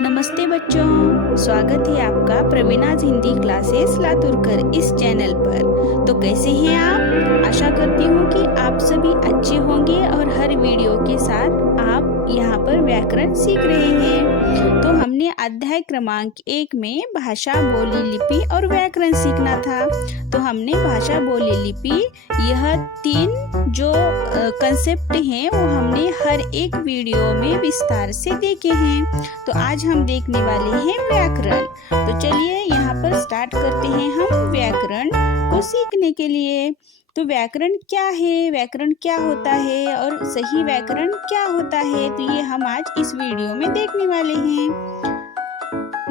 नमस्ते बच्चों, स्वागत है आपका प्रवीणाज हिंदी क्लासेस लातूरकर इस चैनल पर। तो कैसे हैं आप? आशा करती हूँ कि आप सभी अच्छे होंगे और हर वीडियो के साथ आप यहाँ पर व्याकरण सीख रहे हैं। तो हमने अध्याय क्रमांक 1 में भाषा, बोली, लिपि और व्याकरण सीखना था। तो हमने भाषा, बोली, लिपि यह 3 जो कंसेप्ट हैं वो हमने हर एक वीडियो में विस्तार से देखे हैं। तो आज हम देखने वाले हैं व्याकरण। तो चलिए यहाँ पर स्टार्ट करते हैं हम व्याकरण को सीखने के लिए। तो व्याकरण क्या है, व्याकरण क्या होता है और सही व्याकरण क्या होता है, तो ये हम आज इस वीडियो में देखने वाले हैं।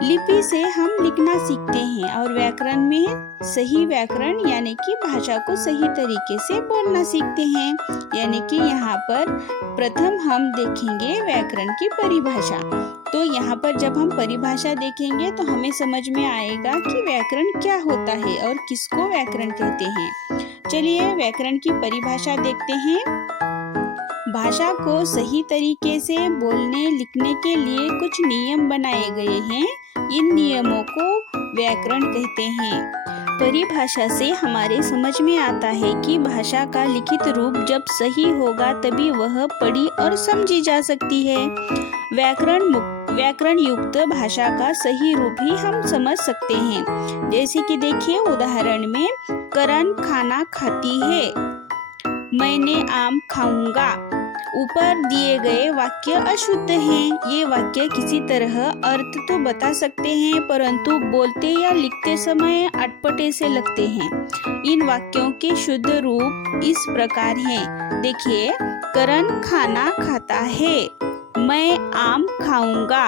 लिपि से हम लिखना सीखते हैं और व्याकरण में सही व्याकरण यानी कि भाषा को सही तरीके से बोलना सीखते हैं। यानी कि यहाँ पर प्रथम हम देखेंगे व्याकरण की परिभाषा। तो यहाँ पर जब हम परिभाषा देखेंगे तो हमें समझ में आएगा कि व्याकरण क्या होता है और किसको व्याकरण कहते हैं। चलिए व्याकरण की परिभाषा देखते हैं। भाषा को सही तरीके से बोलने लिखने के लिए कुछ नियम बनाए गए हैं। इन नियमों को व्याकरण कहते हैं। परिभाषा से हमारे समझ में आता है कि भाषा का लिखित रूप जब सही होगा तभी वह पढ़ी और समझी जा सकती है। व्याकरण युक्त भाषा का सही रूप ही हम समझ सकते हैं। जैसे कि देखिए उदाहरण में, करण खाना खाती है, मैंने आम खाऊंगा। ऊपर दिए गए वाक्य अशुद्ध हैं। ये वाक्य किसी तरह अर्थ तो बता सकते हैं परंतु बोलते या लिखते समय अटपटे से लगते हैं। इन वाक्यों के शुद्ध रूप इस प्रकार हैं। देखिए, करण खाना खाता है, मैं आम खाऊंगा।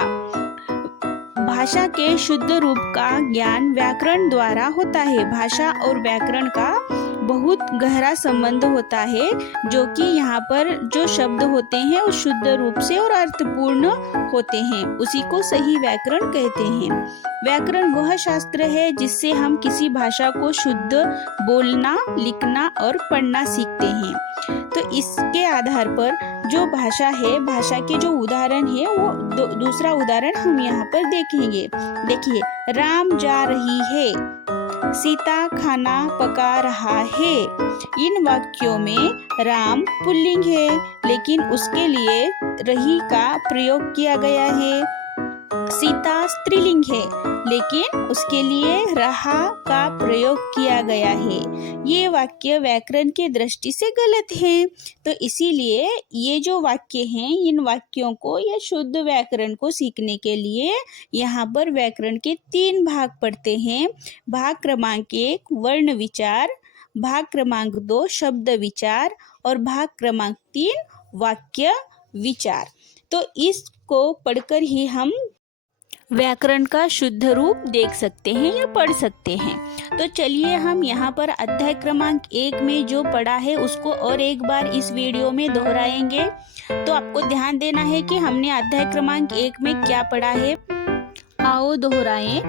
भाषा के शुद्ध रूप का ज्ञान व्याकरण द्वारा होता है। भाषा और व्याकरण का बहुत गहरा संबंध होता है, जो कि यहाँ पर जो शब्द होते हैं वो शुद्ध रूप से और अर्थपूर्ण होते हैं, उसी को सही व्याकरण कहते हैं। व्याकरण वह शास्त्र है जिससे हम किसी भाषा को शुद्ध बोलना, लिखना और पढ़ना सीखते हैं। तो इसके आधार पर जो भाषा है, भाषा के जो उदाहरण है वो दूसरा उदाहरण हम यहाँ पर देखेंगे। देखिए, राम जा रही है, सीता खाना पका रहा है। इन वाक्यों में राम पुल्लिंग है लेकिन उसके लिए रही का प्रयोग किया गया है। सीता स्त्रीलिंग है लेकिन उसके लिए रहा का प्रयोग किया गया है। ये वाक्य व्याकरण की दृष्टि से गलत है। तो इसीलिए ये जो वाक्य हैं, इन वाक्यों को या शुद्ध व्याकरण को सीखने के लिए यहाँ पर व्याकरण के 3 भाग पढ़ते हैं। भाग क्रमांक 1 वर्ण विचार, भाग क्रमांक 2 शब्द विचार और भाग क्रमांक 3 वाक्य विचार। तो इसको पढ़कर ही हम व्याकरण का शुद्ध रूप देख सकते हैं या पढ़ सकते हैं। तो चलिए हम यहाँ पर अध्याय क्रमांक 1 में जो पढ़ा है उसको और एक बार इस वीडियो में दोहराएंगे। तो आपको ध्यान देना है कि हमने अध्याय क्रमांक 1 में क्या पढ़ा है। आओ दोहराएं।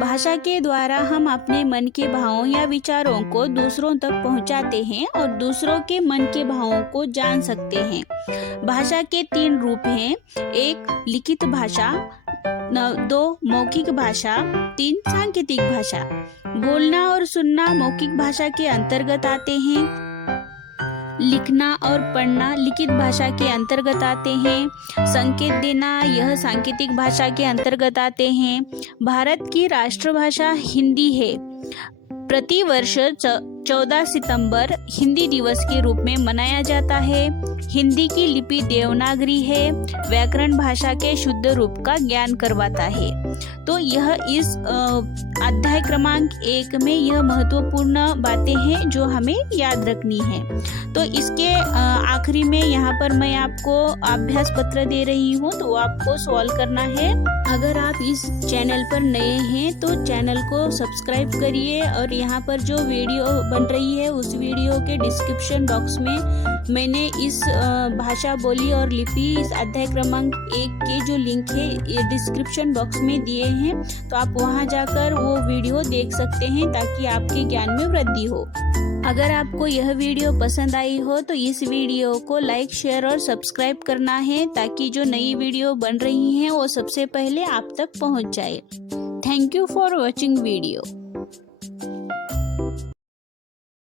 भाषा के द्वारा हम अपने मन के भावों या विचारों को दूसरों तक पहुंचाते हैं और दूसरों के मन के भावों को जान सकते हैं। भाषा के 3 रूप हैं। 1 लिखित भाषा, 2 मौखिक भाषा, 3 सांकेतिक भाषा। बोलना और सुनना मौखिक भाषा के अंतर्गत आते हैं। लिखना और पढ़ना लिखित भाषा के अंतर्गत आते हैं। संकेत देना यह सांकेतिक भाषा के अंतर्गत आते हैं। भारत की राष्ट्रभाषा हिंदी है। प्रतिवर्ष 14 सितंबर हिंदी दिवस के रूप में मनाया जाता है। हिंदी की लिपि देवनागरी है। व्याकरण भाषा के शुद्ध रूप का ज्ञान करवाता है। तो यह इस अध्याय क्रमांक 1 में यह महत्वपूर्ण बातें हैं जो हमें याद रखनी है। तो इसके आखिरी में यहाँ पर मैं आपको अभ्यास पत्र दे रही हूँ, तो आपको सॉल्व करना है। अगर आप इस चैनल पर नए हैं तो चैनल को सब्सक्राइब करिए और यहाँ पर जो वीडियो बन रही है उस वीडियो के डिस्क्रिप्शन बॉक्स में मैंने इस भाषा बोली और लिपि इस अध्याय क्रमांक 1 के जो लिंक है ये डिस्क्रिप्शन बॉक्स में दिए हैं, तो आप वहां जाकर वो वीडियो देख सकते हैं ताकि आपके ज्ञान में वृद्धि हो। अगर आपको यह वीडियो पसंद आई हो तो इस वीडियो को लाइक, शेयर और सब्सक्राइब करना है ताकि जो नई वीडियो बन रही हैं वो सबसे पहले आप तक पहुंच जाए। Thank you for watching video.